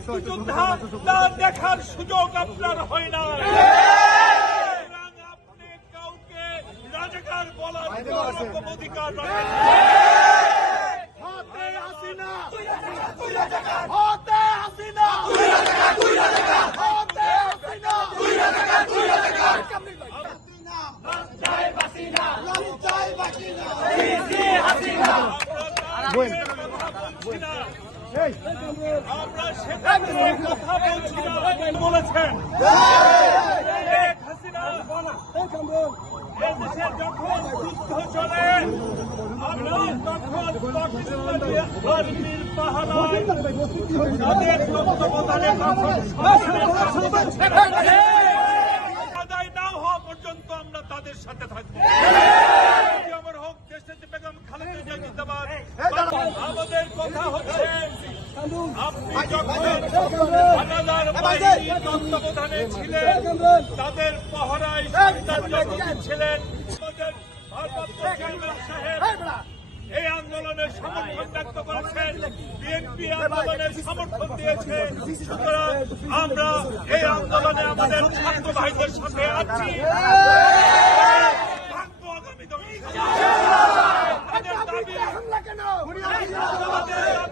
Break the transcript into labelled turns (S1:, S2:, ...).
S1: মুক্তিযোদ্ধা তা দেখার সুযোগ আপনার হয় না। আপনি কাউকে রাজাকার বলার কোনো অধিকার রাখেন না। আমরা তাদের কথা বলছি না। বলেছেন। যখন যুদ্ধ চলে আমরা তখন পাকিস্তানি পাহারায় তাদের তত্ত্বাবধানে আদায় না হওয়া পর্যন্ত আমরা তাদের সাথে থাকব। আমার হোক দেশের বেগম খালেদা জিন্দাবাদ। আমাদের কথা হচ্ছে আপনি তত্ত্বাবধানে ছিলেন তাদের পহরায় ছিলেন এই আন্দোলনের সমর্থন ব্যক্ত করেছেন বিএনপি আন্দোলনের সমর্থন দিয়েছে। সুতরাং আমরা এই আন্দোলনে আমাদের ছাত্র ভাইদের সাথে আছি আগামী